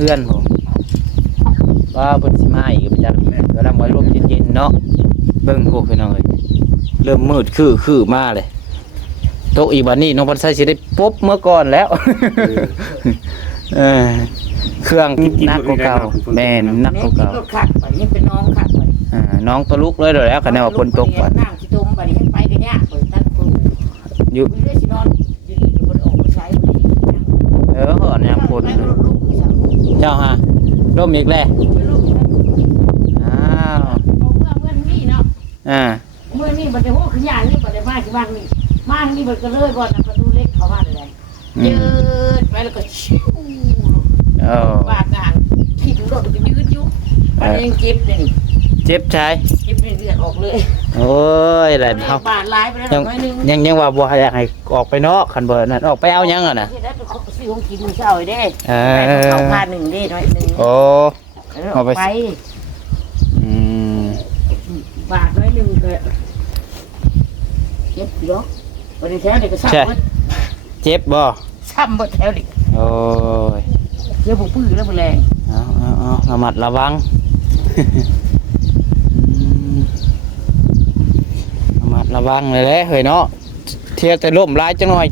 เฮือนผมว่าเพิ่นสิมาอีกประจักษ์ก็นำไว้ลมเย็นๆเนาะเบิ่งพวกพี่น้องเอ้ยเริ่มมืดคือมาเลยโตะอีกบัดนี้น้องพันไสสิได้ปบเมื่อก่อนแล้วเออเครื่องนักเก่าแม่นนักเก่า ก็ขัดบัดนี้เป็นน้องขัดบัดนี้ น้องตัวลุกเลยเดี๋ยวแล้วคะแนนว่าฝนตกบัด น้ำสิตมบัดนี้ให้ไปกันยากเปิดตั้งครู อยู่ มีเรื่องสินอนอยู่นี่อยู่บนออกไปใช้บัดนี้ หอนยังฝน ไปรถลุกไปสั่ง เจ้าฮะร่มอีกแล้ว ไปลุกไป อ้าว เอาเมื่อนี่เนาะ อ่า เมื่อนี่บัดนี้โหขยายนี่บัดนี้มาที่บ้านนี่มานี่บัดก็เลยบ่อนประตูเล็กเข้ามาเลยยืดไปแล้วก็ชิว ว่างานที่ดูรถก็ยืดอยู่มันยังเจ็บเลยนี่ เจ็บใช่ เจ็บเลือดออกเลย โอ้ยแหละเขา บาดลายไปแล้ว ยัง น้อยนึง ยังว่าบ่อยากให้ออกไปนอกคันเบิร์นั่นออกไปเอายังอ่ะนะ ที่ได้เป็นของซื้อของกินมื้อเช้าเด้ เอ เขา อ พาหนึ่งเด้น้อยนึง โอ้ ออกไป อืม บาดน้อยนึงก็เจ็บอยู่วันนี้แถวนี่ก็ซ้ำหมด เจ็บบ่ ซ้ำหมดแถวนี่ โอ้ย เจ็บปื้อแล้วบ่แรง เอาระมัดระวังระมัดระวังเลยแหละเฮ้ยเนาะเที่ยวแต่ล่มร้ายจังหน่อย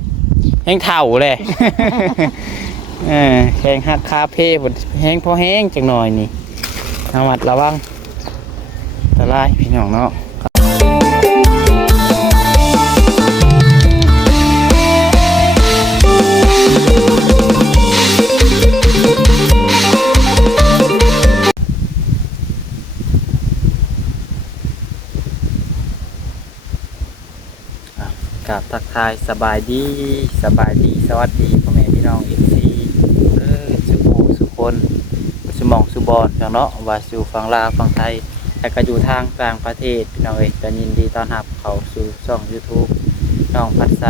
แห้งเถ่าเลยแห้งหักคาเฟ่แห้งพอแห้งจังหน่อยนี่ระมัดระวังอันตรายพี่น้องเนาะกับทักทายสบายดีสวัสดีพ่อแม่พี่น้องเอฟซีสุคนสุหมองสุบอนเนาะว่าสู่ฝั่งลาวฝั่งไทยแต่ก็อยู่ทางต่างประเทศพี่น้องเอ้ยก็ยินดีต้อนรับเข้าสู่ช่อง YouTube น้องพัดไซ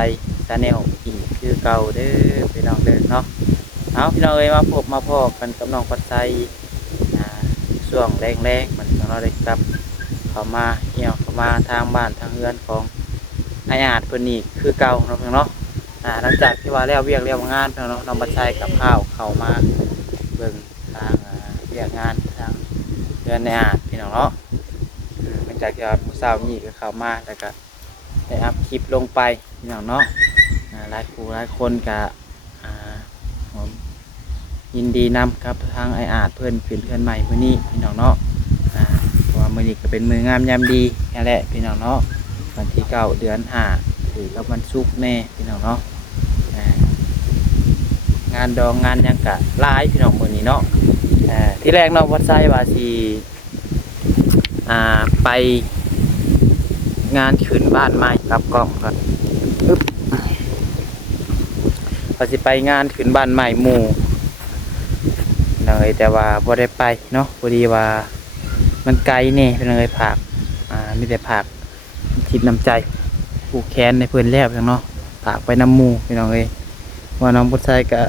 ชาแนลอีกคือเก่าเด้อพี่น้องเด้อเนาะเอาพี่น้องเอ้ยมาพบมาพอกันกับน้องพัดไซช่วงแรงๆมันเราได้กลับเข้ามาเหี่ยวเข้ามาทางบ้านทางเรือนของไออาดเพิ่นนี่คือเก่าเนาะเพิ่นเนาะหลังจากที่ว่าแล้วเวียกแล้วงานเพิ่นเนาะน้องพัดไซกับข้าวเข้ามาเบิ่งทางเวียกงานทางเรือนในอาดพี่น้องเนาะหลังจากที่ว่ามื้อเช้านี้ก็เข้ามาแล้วก็ได้อัพคลิปลงไปพี่น้องเนาะหลายคนก็ยินดีนำครับทางไออาดเพิ่นขึ้นเรือนใหม่มื้อนี้พี่น้องเนาะเพราะว่ามื้อนี้ก็เป็นมื้องามยามดีนั่นแหละพี่น้องเนาะวันที่9 เดือน 5ถือกับวันศุกร์แน่พี่น้องเนาะงานดองงานยังกะหลายพี่น้องมื้อนี้เนาะที่แรกน้องวัดไซว่าสิไปงานขึ้นบ้านใหม่รับกล้องก่อนว่าสิไปงานขึ้นบ้านใหม่หมู่เลยแต่ว่าบ่ได้ไปเนาะพอดีว่ามันไกลแน่พี่น้องเอ้ยผักมีแต่ผักทิพน้ำใจผูกแขนในเพื่อนแล้วพี่น้องเนาะผักไปน้ำหมู่พี่น้องเอ้ยว่าน้องวัดไซก็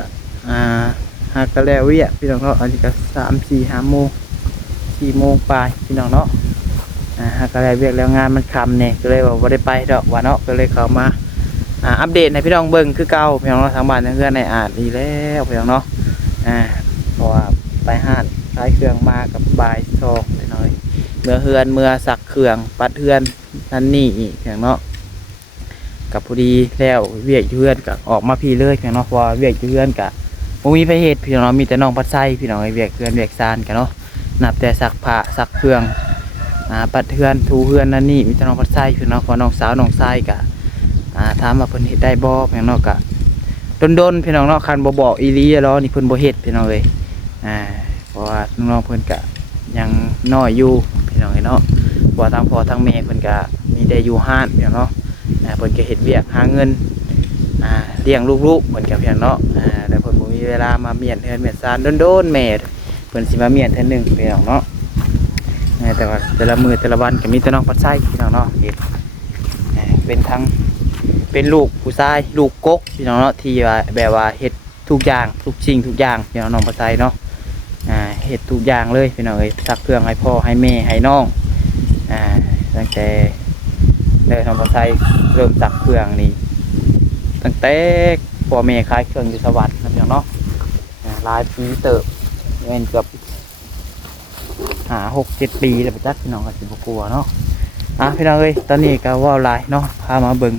หากก็แล้วเวียพี่น้องเนาะอันนี้ก็3-4-5 โมง4 โมงปลายพี่น้องเนาะหากก็แล้วเวียกแล้วงานมันคำเนี่ยก็เลยว่าบ่ได้ไปดอกว่าเนาะก็เลยเข้ามาอัปเดตให้พี่น้องเบิ่งคือเก่าพี่น้องเนาะทางบ้านทางเพื่อนในอาดดีแล้วพี่น้องเนาะเพราะว่าไปห้านขายเครื่องมากับบ่าย2พี่น้อยเมื่อเฮือนเมื่อสักเครื่องปัดเฮือนนั่นนี่อีกพี่น้องเนาะกับพอดีแล้วเวียกเฮือนก็ออกมาพี่เลยพี่น้องเนาะเพราะเวียกเฮือนก็บ่มีไปเฮ็ดพี่น้องมีแต่น้องพัดไส้พี่น้องเวียกเฮือนเวียกซานกันเนาะนับแต่ซักผ้าซักเครื่องปัดเฮือนถูเฮือนนั่นนี่มีแต่น้องพัดไส้พี่น้องพอน้องสาวน้องชายก็ถามว่าเพิ่นเฮ็ดได้บ่พี่น้องเนาะก็ดนพี่น้องเนาะคันบ่บอกอีหลีแล้วนี่เพิ่นบ่เฮ็ดพี่น้องเอ้ยเพราะว่าน้องเพิ่นก็ยังน้อยอยู่พี่น้องเนาะเพราะทางพ่อทางแม่เพิ่นก็มีได้อยู่ห้านพี่น้องเนาะเพิ่นก็เฮ็ดเวียกหาเงินเลี้ยงลูกๆเพิ่นก็เพียงเนาะแต่เพิ่นบ่มีเวลามาเมียนเฮือนเมียนซานโดนแม่เพิ่นสิมาเมียนเทื่อนึงพี่น้องเนาะแต่ว่าแต่ละมื้อแต่ละวันก็มีแต่น้องปัดไส้พี่น้องเนาะเฮ็ดเป็นทั้งเป็นลูกผู้ชายลูกกกพี่น้องเนาะที่ว่าแบบว่าเฮ็ดทุกอย่างทุกสิ่งทุกอย่างพี่น้องปัดไส้เนาะเฮ็ดทุกอย่างเลยพี่น้องเอ้ยซักเครื่องให้พ่อให้แม่ให้น้องตั้งแต่น้องปัดไส้เริ่มซักเครื่องนี่ตั้งแต่พ่อแม่ขายเครื่องอยู่สวัสดิ์นะพี่น้องเนาะหลายปีเติบ เป็นเกือบ6-7 ปีแล้วไปจักพี่น้องก็สิบ่กลัวเนาะพี่น้องเอ้ยตอนนี้ก็ว่าวหลายเนาะพามาเบิ่ง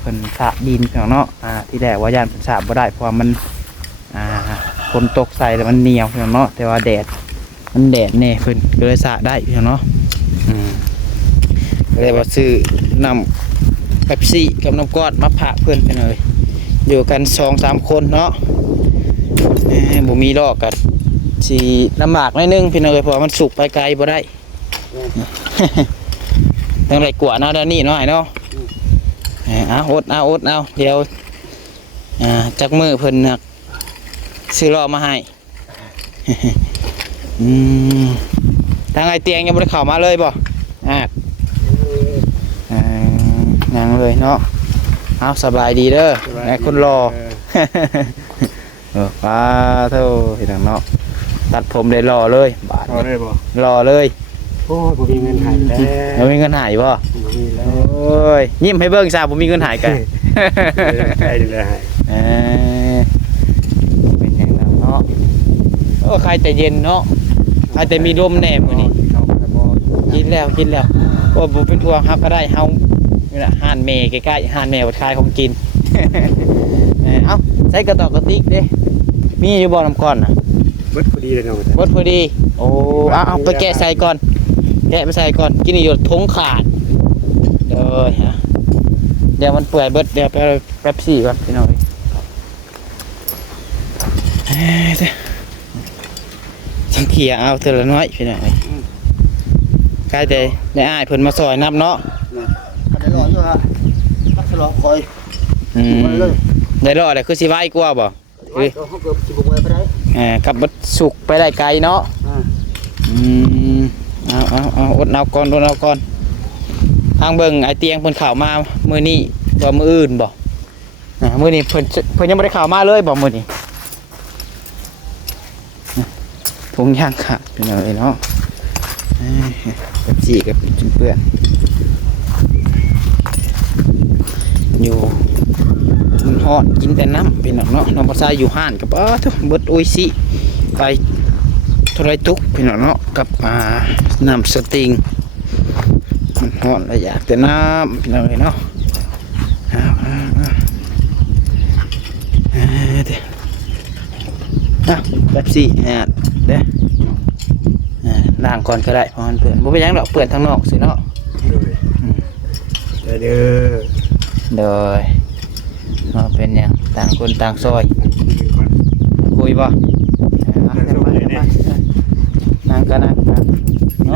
เพิ่นสระดินพี่น้องเนาะที่แรกว่าย่านเพิ่นสระบ่ได้เพราะว่ามันฝนตกใส่แล้วมันเหนียวพี่น้องเนาะแต่ว่าแดดแน่เพิ่นก็เลยสระได้พี่น้องเนาะก็เลยว่าซื้อน้ำเป๊ปซี่กับน้ำก้อนมาพะเพิ่นไปเลยอยู่กัน 2-3 คนเนาะบ่มีลอกกันสิลำบากหน่อยนึงพี่น้องเอ้ยเพราะมันสุกไปไกลบ่ได้ ต้องได้กว่าเนาะด้านนี้เนาะเนาะอดเอาเดี๋ยวจักมือเพิ่นนักซื้อรอมาให้ทางไอเตียงยังบ่ได้เข้ามาเลยบ่นั่งเลยเนาะเอาสบายดีเด้อแม่คนรอป้าเท่าพี่น้องเนาะตัดผมได้รอเลยบาทรอเลยบ่รอเลยโอ้ยผมมีเงินหายแล้วบ่มีเงินหายบ่มีแล้วโอ้ยยิ้มให้เบิ่งซะบ่มีเงินหายกันใช่เลยหายเป็นอย่างนั้นเนาะโอ้ใครแต่เย็นเนาะใครแต่มีลมแน่มื้อนี้กินแล้วโอ้บ่เป็นห่วงครับก็ได้เฮานี่ล่ะห้านแม่ใกล้ๆห้านแม่บ่ขายของกินเอ้าใส่กระตอกกระติกเด้มีอยู่บ่น้ำก้อนน่ะเบิดพอดีเลยเนาะเบิดพอดีโอ้เอาไปแกะใส่ก่อนไปใส่ก่อนกินอยู่ทงขาดเดี๋ยวมันเปื่อยเบิดเดี๋ยวไปแป๊บซี่ก่อนพี่น้องสังเกียเอาเท่าละน้อยพี่น้องใกล้แต่ได้อ้ายเพิ่นมาซอยนับเนาะได้รออยู่ฮะรักษาคอยได้รอได้คือสิไว้กว่าบ่เฮ้ยเขาเกือบสิบโมงไปได้ขับรถสุกไปได้ไกลเนาะเอาอดเอาก่อนทางเบิ่งไอเตียงเพิ่นข่าวมามื้อนี้บ่มื้ออื่นบ่มื้อนี้เพิ่นยังบ่ได้ข่าวมาเลยบ่มื้อนี้ถุงยางขาดไปหน่อยเนาะแบบจีกับเพื่อนอยู่มันฮอดกินแต่น้ำเป็นเนาะน้องภาษาอยู่ห้านกับทุกเบิดโอ้ยสิไปเท่าไรทุกพี่น้องเนาะกับน้ำสติงมันฮอดแล้วอยากแต่น้ำพี่น้องเลยเนาะแบบสิเด้ล้างก่อนก็ได้เพราะมันเปื่อนบ่เป็นหยังดอกเปื่อนทางนอกสิเนาะเด้อโดยเป็นอย่างต่างคนต่างซอยคุยบ่นั่งกันเน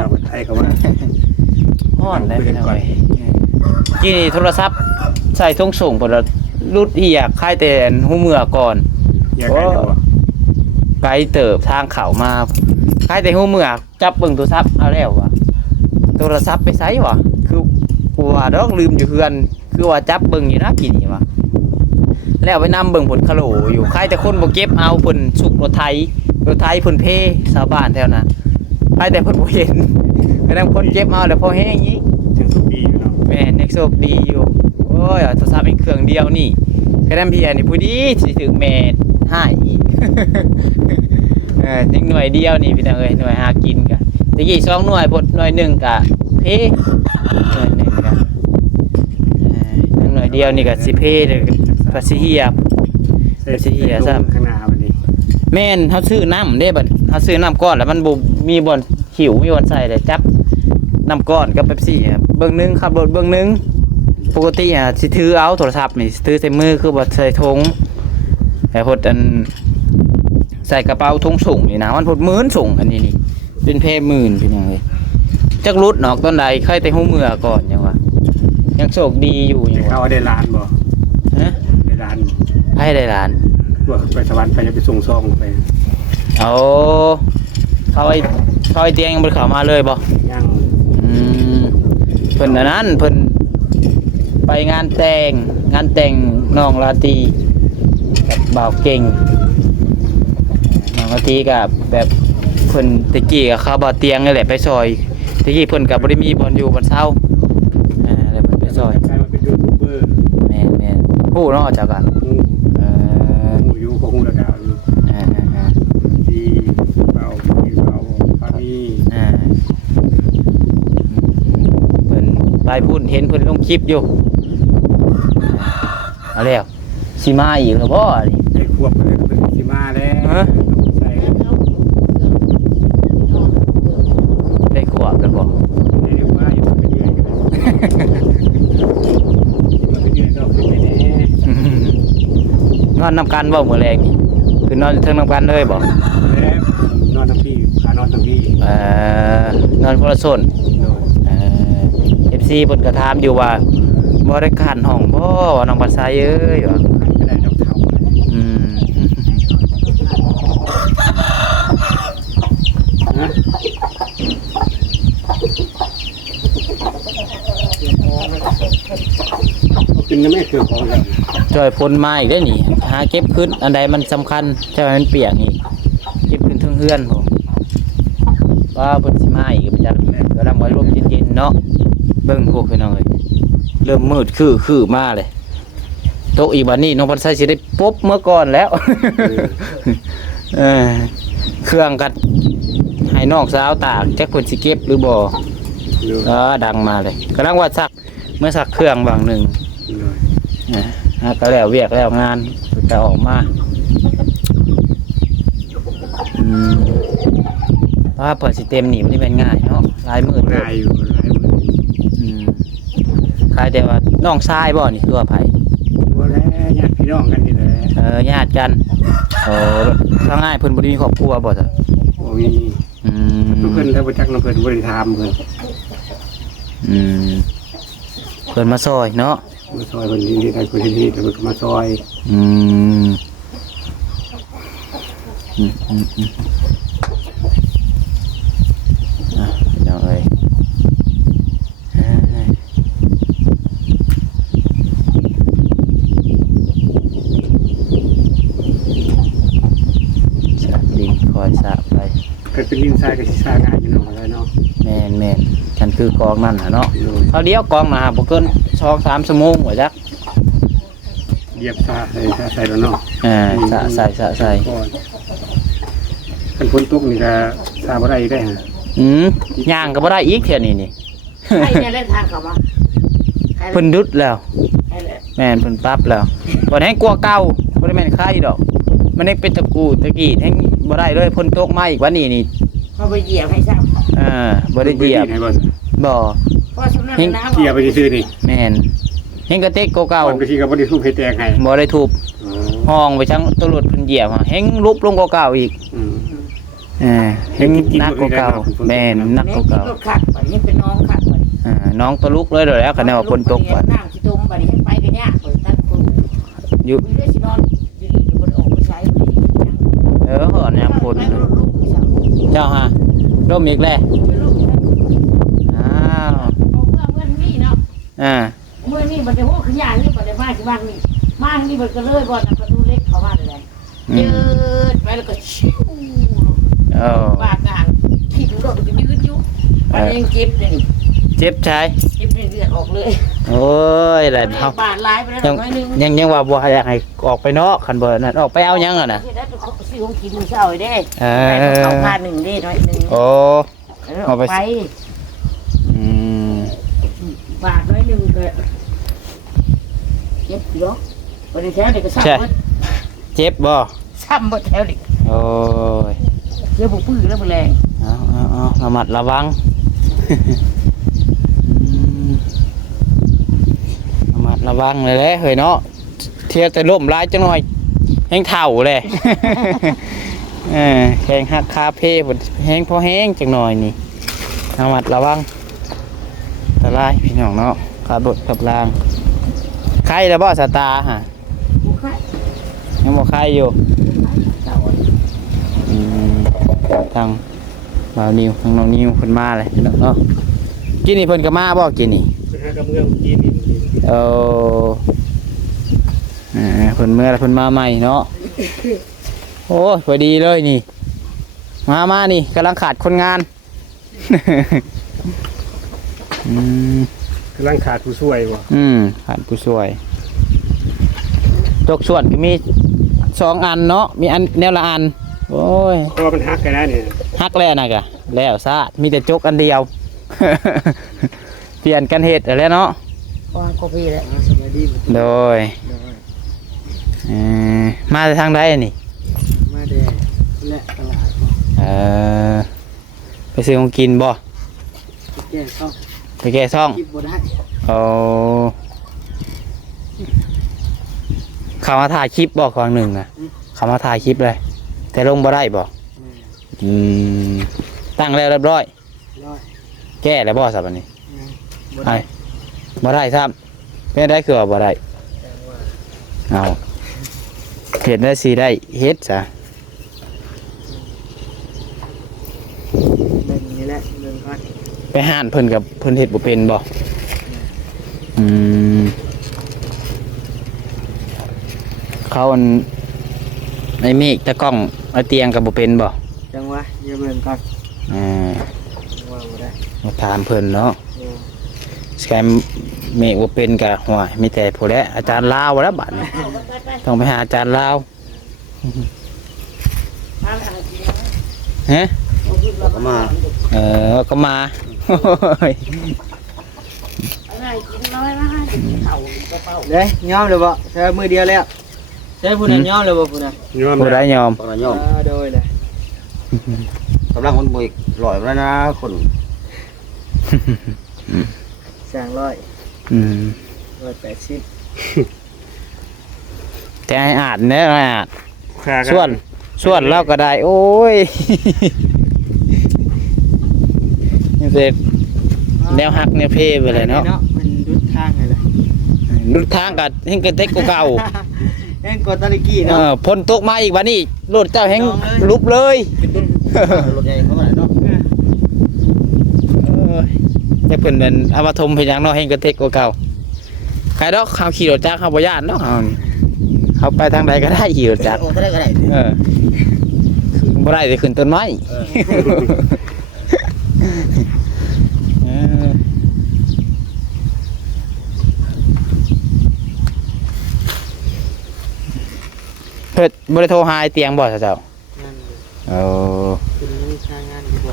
าะไทยเขาว่าฮ้อนเลยพี่น้อยกี่นี่โทรศัพท์ใส่ทงส่งบ่ละรุดอีอยากคายแต่หูเมื่อก่อนไกลเติบทางเข้ามาคายแต่หูเมื่อจับเบิ่งโทรศัพท์เอาแล้วว่ะโทรศัพท์ไปไสวะคือกูว่าดอกลืมอยู่เฮือนคือว่าจับเบิ่งอยู่นะกี่นี่วะแล้วไปนำเบิ่งผลคาโหลอยู่ใครแต่คนบ่เก็บเอาผลสุกรถไถผลเพชาวบ้านแถวนั้นใครแต่ผลบ่เห็นไปนำคนเก็บเอาแล้วพอแห้งนี้ถึงสุกดีอยู่เนาะแม่เน็กโซกดีอยู่โอ้ยโทรศัพท์อีกเครื่องเดียวนี่กระดำเพียนี่ผู้ดีสิถึงแม่ให้อีกยังหน่วยเดียวนี่พี่น้องเอ้ยหน่วยหากินกะตะกี้2หน่วยพดหน่วย1กะเพหน่วย1กะหน่วยเดียวนี่กะสิเพเลยภาษีเฮียซะข้างหน้าบัดนี้แม่นเฮาซื้อน้ำเด้บัดเฮาซื้อน้ำก้อนแล้วมันบ่มีบ่อนหิวมีบ่อนใส่ได้จับน้ำก้อนกับเป๊ปซี่ครับเบิ่งนึงขับรถเบิ่งนึงปกติสิถือเอาโทรศัพท์นี่ถือใส่มือคือบ่ใส่ถุงแต่พดอันใส่กระเป๋าถุงส่งนี่นะมันพดมื้นส่งอันนี้นี่เป็นเพหมื่นเป็นหยังไงจักรุดนอกต้นใดใครแต่หูเมื่อก่อนยังว่ายังโชคดีอยู่ยังว่าเขาได้ล้านบ่ได้ล้านให้ได้ล้านว่าไปสวรรค์ไปจะไปส่งซองไปเอาเขาไอ้เตียงยังบ่เข้ามาเลยบ่ยังเพิ่นอันนั้นเพิ่นไปงานแต่งน้องราตรีกับบ่าวเก่งน้องราตรีกับแบบเพิ่นตะกี้กับเขาบ่าวเตียงนี่แหละไปซอยตะกี้เพิ่นก็บ่ได้มีบ่อนอยู่บ่อนเช่าแล้วเพิ่นไปซอยกลายมาเป็นยูทูบเบอร์แม่นฮู้เนาะจักอ่ะฮู้อยู่ของฮู้แล้วก็อยู่ดี ไปพูดเห็นเพิ่นลงคลิปอยู่เอาแล้วสิมาอีกแล้วบ่นี่ ได้ควบเลยเป็นสิมาแล้ว ฮะ ใส่ ได้ขวบแล้วบ่ ได้เรียกว่าอยู่เป็นเดือนกันมันเป็นเดือนก็เป็นไปแน่ นอนนำกันบ่มื้อแรงนี่คือนอนอยู่เทิงนำกันเลยบ่ แล้วนอนทั้งพี่ขานอนทั้งพี่ นอนคนละโซน FC เพิ่นก็ถามอยู่ว่าบ่ได้คันห้องบ่น้องบัดไซเอ้ยว่า ก็ได้น้ำเท่า อืม นะกินก็ไม่เกี่ยวของกัน จ่อยพ้นมาอีกได้อนี่หาเก็บขึ้นอันใดมันสำคัญจะให้มันเปียกนี่เก็บขึ้นเทิงเฮือนผมว่าเพิ่นสิมาอีกมันจะกำลังไว้ร่มเย็นๆเนาะเบิ่งพวกพี่น้องเอ้ยเริ่มมืดคือมาเลยโต๊ะอีบัดนี้น้องพันไซสิได้ปุ๊บเมื่อก่อนแล้ว เออเครื่องกัดให้น้องสาวตากแจ็คเพิ่นสิเก็บหรือบ่ดังมาเลยกำลังว่าซักเมื่อซักเครื่องบางหนึ่งก็แล้วเวียกแล้วงานจะออกมาว่าเปิดสิเต็มหนีมันได้เป็นง่ายเนาะลายมืด ง่ายอยู่หลายมือ คล้ายแต่ว่าน้องชายบ่นี่ตัวไผ ว่าแล้วญาติพี่น้องกันนี่แหละ ญาติกันโอ้ถ้าง่ายเพิ่นบ่ได้มีครอบครัวบ่จ้ะ โอ้ยทุกคนถ้าประจักษ์น้ำเพิ่นบริธามเพิ่น เพิ่นมาซอยเนาะ มาซอยเพิ่นที่ใดเพิ่นที่แต่เพิ่นก็มาซอย พี่น้องเอ้ยสาบลิงคอยสาบไป ก็เป็นดินทรายกับสิทรายง่ายอยู่เนาะอะไรเนาะ แม่นฉันคือกองนั่นเนาะเขาเดียวกองนะบ่เกิน2-3 ชั่วโมงว่าจัก เหยียบซาใส่แล้วเนาะ ใส่ คันฝนตกนี่ก็ซาบ่ได้ได้ฮะ ย่างก็บ่ได้อีกเท่านี้นี่ ใครเนี่ยได้ทางเขามา เพิ่นดุดแล้ว ใครเลย แม่นเพิ่นปรับแล้วบ่ได้ให้กลัวเก่าบ่ได้แม่นใครดอก มันยังเป็นตะกี้แฮงบ่ได้เลยพ้นตกมาอีกวันนี้นี่ เขาไปเหยียบให้ซ้ำ บ่ได้เหยียบ ให้บ่ บ่ เพราะสำนักน้ำ เหยียบไปซื่อๆนี่ แม่นเฮงกระเตกเก่า ก่อนก็สิก็บ่ได้ทุบให้แตกให้ ๆบ่ได้ทุบห้องไปทั้งตำรวจเพิ่นเหยียบเฮงลุบลงเก่าๆอีกเฮงหนักเก่าๆแม่นหนัก เนี่ย เก่า รถขัดบัดนี้เป็นน้องขัดบัดนี้ น้องตะลุกเลยเดี๋ยวแล้วก็แนวว่าพ้นตกก่อน น้ำสิตุ่มบัดนี้ไปกันยากเปิดตั้งปู อยู่ มีเรื่องสินอนอยู่ดีๆมันออกไปใช้บัดนี้ หอนยามพ้น ไม่รู้ลูกสั่ง เจ้าฮะร่มอีกแล้ว ไม่รู้ อ้าว เอาเมื่อนี่เนาะ เมื่อนี่มันจะโหขึ้นยากนี่มันจะมาที่บ้านนี่มาที่นี่มันก็เลยบ่อนประตูเล็กเข้ามาเลยยืดไปแล้วก็ชิวบาดงานขี่ดูรถมันก็ยืดอยู่มันยังเจ็บเลย เจ็บชาย เจ็บเลือดออกเลย โอ้ยแหละเฮา บาดลายไปแล้วน้อยนึง ยังว่าบ่อยากให้ออกไปนอกคันเบิดนั่นออกไปเอายังอ่ะนะ ที่ได้เป็นซื้อของกินมื้อเช้าไอ้เด้ เอ เอา อ ผ้าหนึ่งเด้น้อยนึง โอ้ เอาไป อืม บาดน้อยนึงก็เจ็บอยู่เนาะบ่ได้แท้เด็กก็ซ้ำหมด เจ็บบ่ ซ้ำหมดแถวเด็ก โอ้ย เดี๋ยวบ่ปื้อแล้วบ่แรง เอาระมัดระวังระมัดระวังเลยแหละเฮ้ยเนาะเที่ยวแต่ล่มร้ายจังหน่อยแห้งเถ่าเลยแข่งหักคาเฟ่บนแห้งพอแห้งจังหน่อยนี่ระมัดระวังอันตรายพี่น้องเนาะขับรถขับรางใครแล้วบ่สตาร์ฮะ บ่คัด ยังบ่ใครอยู่ทางบ่าวนิวทางน้องนิวเพิ่นมาเลยพี่น้องเนาะกินนี่เพิ่นก็มาบ่กินนี่ เป็นหากำเมืองจีนนี่ เพิ่นเมื่อแล้วเพิ่นมาใหม่เนาะโอ้ยพอดีเลยนี่มานี่กำลังขาดคนงาน กำลังขาดผู้ช่วยบ่ ขาดผู้ช่วยตกส่วนก็มี2 อันเนาะมีอันแนวละอันโอ้ย เพราะว่ามันฮักกันแล้วเนี่ย ฮักแล้วนะกะแล้วซะมีแต่จกอันเดียว เปลี่ยนกันเฮ็ดอะไรเนาะ วางกาแฟแล้ว สบายดี โดยมาทางใดนี่ มาแดงและตลาด ไปซื้อของกินบ่ แก่เข้า ไปแก้ซ่อง คิดบ่ได้ เอาเขามาถ่ายคลิปบ่ครั้งหนึ่งนะเขามาถ่ายคลิปเลย แต่ลงบ่ได้บ่ตั้งแล้วเรียบร้อย ร้อย แก้แล้วบ่สับอันนี้ บ่ ไอ้ ได้ บ่ได้ซ้ำเป็นได้คือว่าบ่ได้ แต่ว่า เอาเห็ดได้สิได้เฮ็ดซะ เบิ่งนี่แหละเบิ่งก่อน ไปห้านเพิ่นกับเพิ่นเฮ็ดบ่เป็นบ่เขาอันไอ้เมฆตะกล้องไอ้เตียงกับบ่เป็นบ่ จังหวะเดี๋ยวเบิ่งก่อน อ่า จังหวะบ่ได้ มาถามเพิ่นเนาะ โอ้ สกายเมฆบ่เป็นก็หัวมีแต่ผู้ใดอาจารย์ลาวแล้วบัดนี้ต้องไปหาอาจารย์ลาวฮะ ก็มา ก็มาโอ้ย อะไรกินน้อยนะเข่ากระเป๋า เด้ยอมเลยบ่ใช้มือเดียวแล้วใช้ผู้นั้นยอมเลยบ่ผู้นั้น ยอม ผู้ใดยอม ตอนนั้นย่อม โดยเลย กำลังคนบ่อีกลอยแล้วนะคน สั่งร้อย อืม 180 แต่ไอ้อาจเนี่ยไอ้อาจ ค่ากัน ส่วนเราก็ได้ โอ้ยนี่เป็นแนวหักแนวเพไปเลยเนาะ มันดุดทางไงล่ะ รุดทางกับเฮงกระเต็กกว่าเก่า เอ็งกดตะลิกี้เนาะ พ้นตกมาอีกวันนี้รถเจ้าแหง ลองเลย ลุบเลย รถใหญ่เข้ามาเนาะ แต่เพิ่นเป็นเอามาทมเพียงเนาะเฮงกระเต็กกว่าเก่าใครดอกเขาขี่รถจักรเขาบ่ย่านเนาะเขาไปทางใดก็ได้ขี่รถจักร โอ้ก็ได้ก็ได้ บ่ได้จะขึ้นต้นไม้เพิ่นบ่ได้โทรหาไอ้เตียงบ่เจ้า นั่น เออ คุณมีทางงานอยู่บ่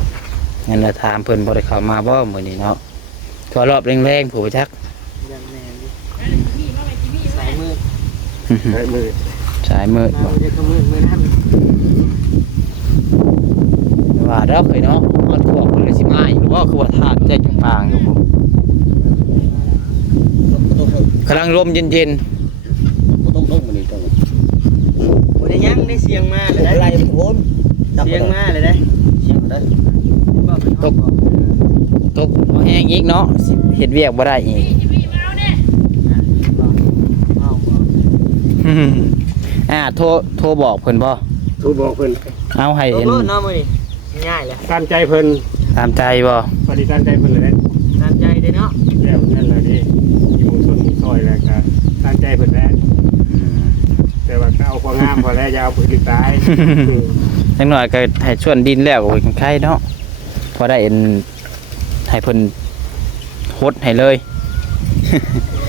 งั้นเราถามเพิ่นบ่ได้เข้ามาบ่มื้อนี้เนาะทั่วรอบแรงๆผู้จัก ยังแน่อยู่สายมือ ใช้มือ สายมืด มา บ่ จะขมือมือนั่น ว่าดอกเคยเนาะมันพวกเพิ่นเลยสิมาอีกหรือว่าคือว่าธาตุใจจังปางอยู่บ่กำลังลมเย็น บ่ต้องมันนี่ต้อง บ่ได้ยังได้เสียงมาเลย อะไร ได้ โอน เสียงมาเลยได้ เสียงได้ บอกเป็นห้องบอก ๆตกบ่แห้งอีกเนาะสิเฮ็ดเวียกบ่ได้อีก ห้องบอก โทรบอกเพิ่นบ่ ทูบอกเพิ่น เอาให้ ตก เห็น รถเนาะมื้อนี้ง่ายเลย ตามใจเพิ่น ตามใจบ่ ปฏิตามใจเพิ่นเลย ตามใจเด้เนาะ แล้วนั่นแหละนี่อยู่ส่วนซอยแล้วก็ตามใจเพิ่นแล้วแต่ว่าก็เอาความงามพอแล้วอย่าเอาปืนตาย จังหน่อยก็ให้ชวนดินแล้วก็เป็นไข่เนาะพอได้เอ็นให้เพิ่นฮดให้เลย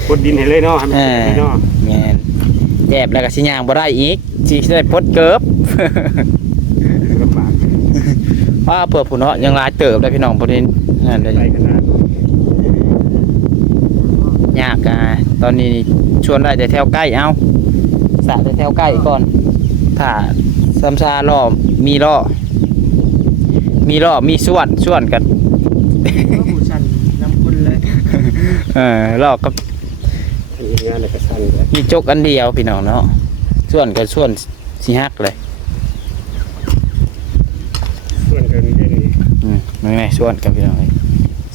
กดดินให้เลยเนาะให้มัน เอ เสร็จ อ เลยเนาะ แม่นแอบแล้วก็สิย่างบ่ได้อีกสิได้พดเกิบ ลำบาก ว่าเผื่อผู้เนาะยังหลายเติบได้พี่น้องบ่ได้นั่นเลย ไรขนาด ยากอ่ะตอนนี้ชวนได้แต่แถวใกล้เอาสระแต่แถวใกล้ก่อนถ้าซ้ำซาล่อมีล่อมีส่วนกัน ผู้ชันน้ำคุณเลย ล่อกับ งานในกระสันเลย มีจกอันเดียวพี่น้องเนาะส่วนกันส่วนสิฮักเลย ส่วนเกินเย็นนี่ ไม่ส่วนกันพี่น้องเลย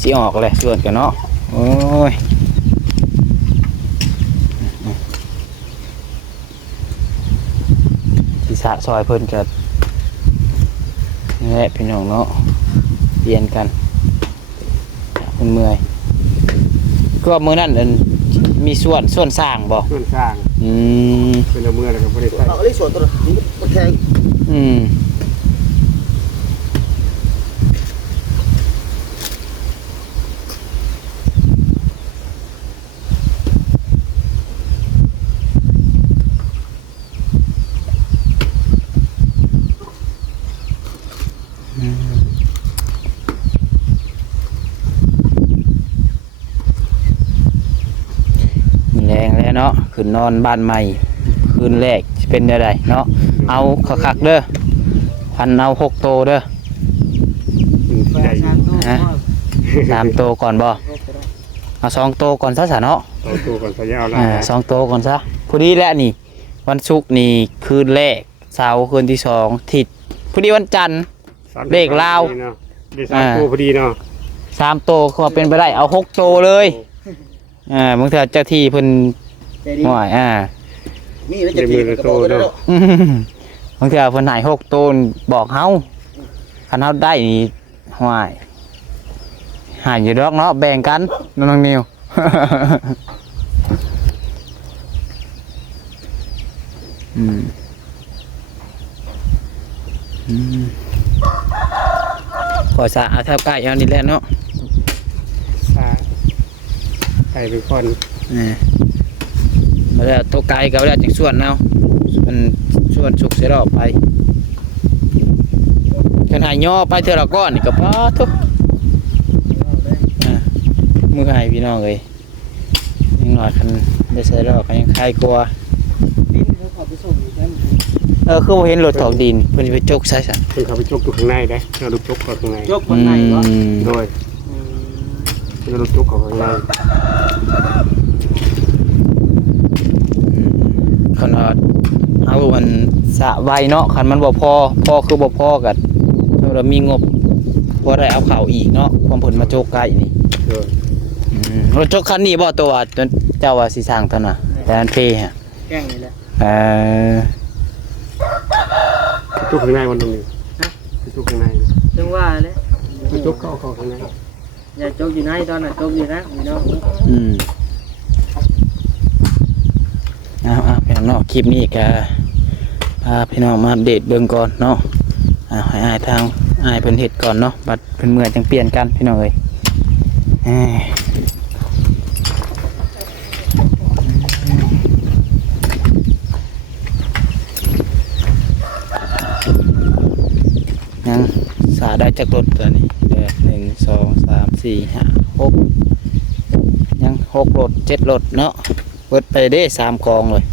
สิออกเลยส่วนกันเนาะโอ้ยสิสะซอยเพิ่นกับนี่แหละพี่น้องเนาะเปลี่ยนกันเป็นเมื่อยก็มือนั่นอันมีส่วนสร้างบ่ ส่วนสร้าง อืม เป็นเอาเมื่อแล้วก็บ่ได้ใส่ เอาเลยส่วนตัวนี้มันแข็ง อืม ขึ้นนอนบ้านใหม่คืนแรกสิเป็นจังไดเนาะเอาคักๆเด้อพันเอา6โตเด้อ แป ใหญ่ ดชานตู้ ฮะ 3โตก่อนบ่เอา2โตก่อนซะเนาะ เอาตัวก่อนสัญญาเอาละ 2โตก่อนซะพอดีแล้วนี่วันศุกร์นี่คืนแรกเสาร์คืนที่2อาทิตย์พอดีวันจันทร์ เลขลาว ได้สามตัวพอดีเนาะ 3โตคือว่าเป็นไปได้เอา6โตเลยบางเทื่อเจ้าที่เพิ่น ใจดี ห่วยมีแล้วจะกินกระโดดแล้ว บางเทื่อเพิ่นให้6โตนบอกเฮาคันเฮาได้นี่ห่วยหายอยู่ดอกเนาะแบ่งกันน้องนิว พอสะเอาเท่าใกล้เอานี่แหละเนาะ ซาไก่เป็นคน มาแล้วตัวไกลก็แล้วจังส่วนเอาส่วนสุกเสียรอบไปกันหายย่อไปเท่าละก้อนนี่ก็พอทุกมือหายพี่น้องเลยยังหน่อยคันได้ใส่รอบกันยังคลายกลัว ดินเขาขอไปส่งอยู่นั่น คือบ่เห็นรถถอกดินเพิ่นสิไปจกใส่ซะ เพิ่นเขาไปจกอยู่ข้างในได้เราดูจกเขาข้างใน ยกคนไหนวะ โดยเราดูจกเขาข้างใน คันว่าเอามันสะไวเนาะคันมันบ่พอคือบ่พอกันเรามีงบบ่ได้เอาเข้าอีกเนาะความเพิ่นมาโจกไก่นี่ โดย รถโจกคันนี้บ่ตัวเจ้าว่าสิสร้างตัวน่ะแต่อันเพฮะ แกล้งนี่แหละ จกข้างในวันตรงนี้จกข้างใน จังว่าเลย จกเข้าข้างใน อย่าจกอยู่ไหนตอนน่ะจกอยู่นะพี่น้อง เอาพี่น้องเนาะคลิปนี้ก็พาพี่น้องมาอัปเดตเบิ่งก่อนเนาะให้อายทางอายเพิ่นเฮ็ดก่อนเนาะบัดเพิ่นเมื่อยจังเปลี่ยนกันพี่น้องเอ้ยยังสาได้จักรถตัวนี้เด้อ1 2 3 4 5 6ยัง6รถ7รถเนาะเบิดไปเด้3กองเลย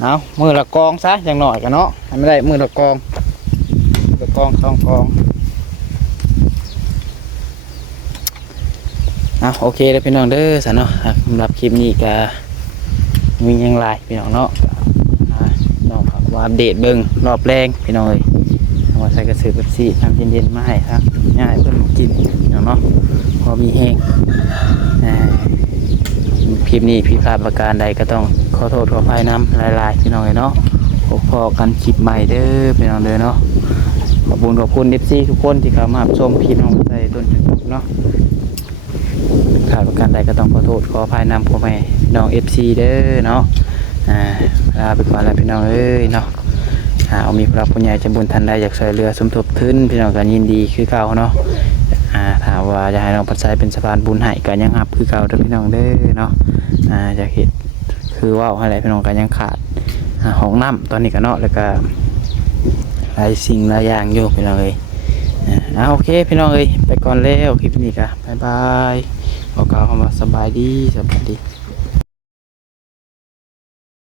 เอามือละกองซะอย่างหน่อยกันเนาะให้ไม่ได้มือละกอง2กองเอาโอเคแล้วพี่น้องเด้อสะเนาะสำหรับคลิปนี้ก็มีหยังหลายพี่น้องเนาะน้องครับว่าอัปเดตเบิ่งรอบแรงพี่น้องเอ้ยเอามาใส่กระสือแบบซี่ทำเย็นๆมาให้ครับง่ายเพิ่นกินพี่น้องเนาะพอมีแห้งคลิปนี้ผิดพลาดประการใดก็ต้องขอโทษขออภัยน้ำหลายๆพี่น้องเนาะพบกันคลิปใหม่เด้อพี่น้องเด้อเนาะขอบคุณ FC ทุกคนที่เข้ามาชมพี่น้องใจต้นจนจบเนาะขาดประการใดก็ต้องขอโทษขออภัยน้ำพ่อแม่น้อง FC เด้อเนาะลาไปก่อนแล้วพี่น้องเอ้ยเนาะเอามีพระผู้ใหญ่ใจบุญทันใดอยากช่วยเหลือสมทบทุนพี่น้องกันยินดีคือเก่าเนาะถามว่าจะให้น้องปัจจัยเป็นสะพานบุญให้กันยังหับคือเก่าเด้อพี่น้องเด้อเนาะจะเห็นคือว่าอะไรพี่น้องกันยังขาดห้องน้ำตอนนี้ก็เนาะแล้วก็หลายสิ่งหลายอย่างอยู่พี่น้องเอ้ยโอเคพี่น้องเอ้ยไปก่อนแล้วคลิปนี้ก็บ๊ายบายขอกล่าวคำว่าสบายดี